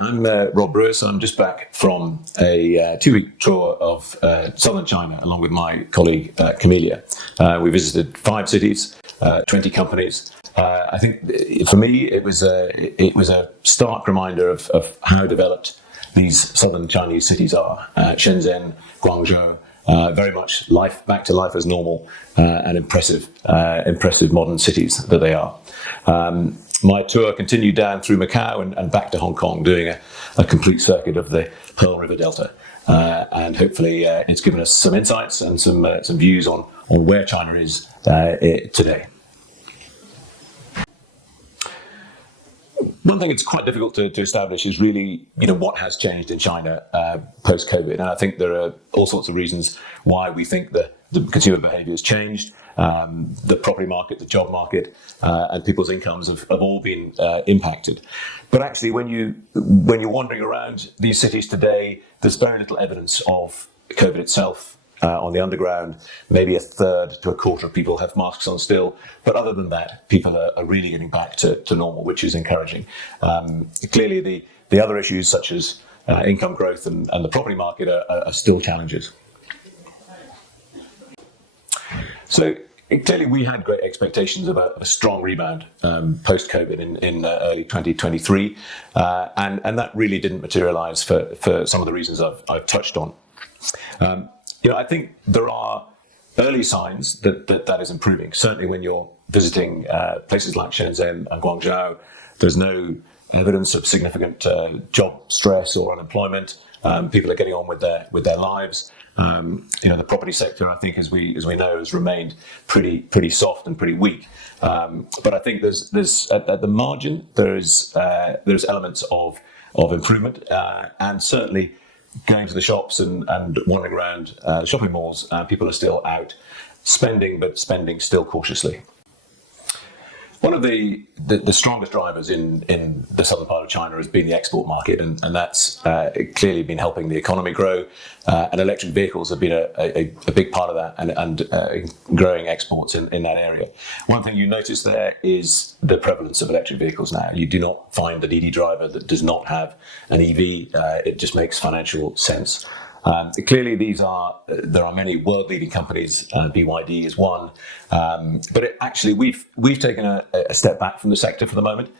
I'm Rob Brewis. I'm just back from a 2-week tour of southern China, along with my colleague Camelia. We visited 5 cities, 20 companies. I think for me it was a stark reminder of how developed these southern Chinese cities are. Shenzhen, Guangzhou, very much back to life as normal, and impressive modern cities that they are. My tour continued down through Macau and back to Hong Kong, doing a complete circuit of the Pearl River Delta. And hopefully it's given us some insights and some views on where China is today. One thing it's quite difficult to establish is really, what has changed in China post-COVID. And I think there are all sorts of reasons why we think the consumer behaviour has changed. The property market, the job market, and people's incomes have all been impacted. But actually, when you're wandering around these cities today, there's very little evidence of COVID itself. On the underground, maybe a third to a quarter of people have masks on still. But other than that, people are really getting back to normal, which is encouraging. Clearly, the other issues such as income growth and the property market are still challenges. So clearly, we had great expectations about a strong rebound post-COVID in early 2023, and that really didn't materialise for some of the reasons I've touched on. I think there are early signs that is improving. Certainly when you're visiting places like Shenzhen and Guangzhou, there's no evidence of significant job stress or unemployment. People are getting on with their lives. The property sector, I think, as we know, has remained pretty soft and pretty weak. But I think there's at the margin there's elements of improvement, and certainly going to the shops and wandering around shopping malls, people are still out spending, but spending still cautiously. One of the strongest drivers in the southern part of China has been the export market, and that's clearly been helping the economy grow. And electric vehicles have been a big part of that, and growing exports in that area. One thing you notice there is the prevalence of electric vehicles now. You do not find an ED driver that does not have an EV. It just makes financial sense. Clearly, there are many world-leading companies. BYD is one, but actually we've taken a step back from the sector for the moment,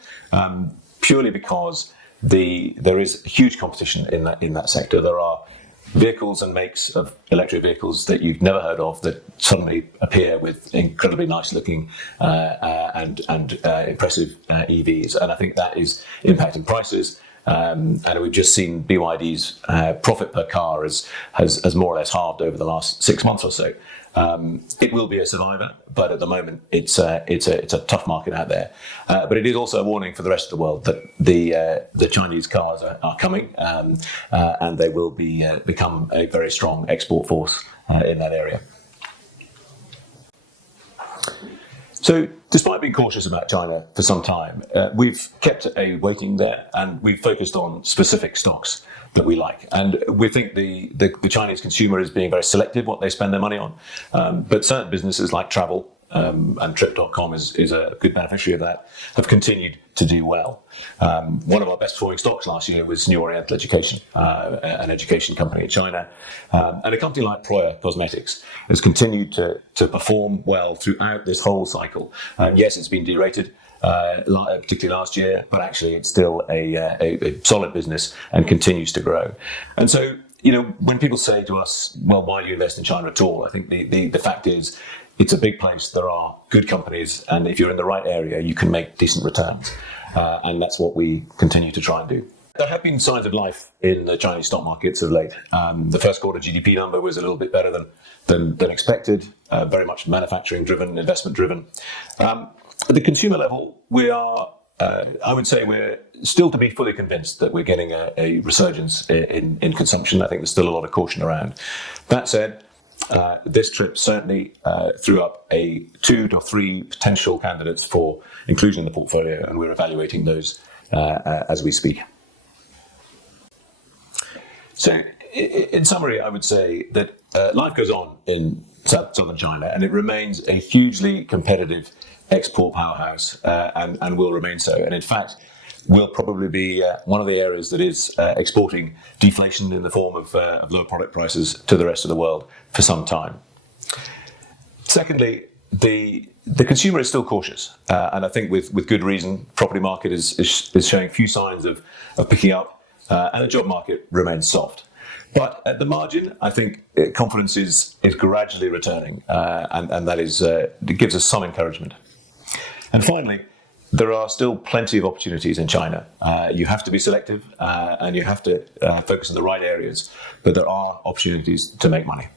purely because there is huge competition in that sector. There are vehicles and makes of electric vehicles that you've never heard of that suddenly appear with incredibly nice-looking and impressive EVs, and I think that is impacting prices. And we've just seen BYD's profit per car has more or less halved over the last 6 months or so. It will be a survivor, but at the moment it's a tough market out there. But it is also a warning for the rest of the world that the Chinese cars are coming, and they will become a very strong export force in that area. So, despite being cautious about China for some time, we've kept a weighting there, and we've focused on specific stocks that we like. And we think the Chinese consumer is being very selective what they spend their money on. But certain businesses like travel, and Trip.com is a good beneficiary of that, have continued to do well. One of our best performing stocks last year was New Oriental Education, an education company in China. And a company like Proya Cosmetics has continued to perform well throughout this whole cycle. Yes, it's been derated, particularly last year, but actually it's still a solid business and continues to grow. And so, when people say to us, well, why do you invest in China at all? I think the fact is, it's a big place. There are good companies, and if you're in the right area, you can make decent returns. And that's what we continue to try and do. There have been signs of life in the Chinese stock markets of late. The first quarter GDP number was a little bit better than expected, very much manufacturing driven, investment driven. At the consumer level, we are, I would say we're still to be fully convinced that we're getting a resurgence in consumption. I think there's still a lot of caution around. That said, this trip certainly threw up 2 to 3 potential candidates for inclusion in the portfolio, and we're evaluating those as we speak. So, in summary, I would say that life goes on in southern China, and it remains a hugely competitive export powerhouse, and will remain so. And in fact, will probably be one of the areas that is exporting deflation in the form of lower product prices to the rest of the world for some time. Secondly, the consumer is still cautious, and I think with good reason. Property market is showing few signs of picking up, and the job market remains soft. But at the margin, I think confidence is gradually returning, and that is it gives us some encouragement. And finally, there are still plenty of opportunities in China. You have to be selective, and you have to focus on the right areas, but there are opportunities to make money.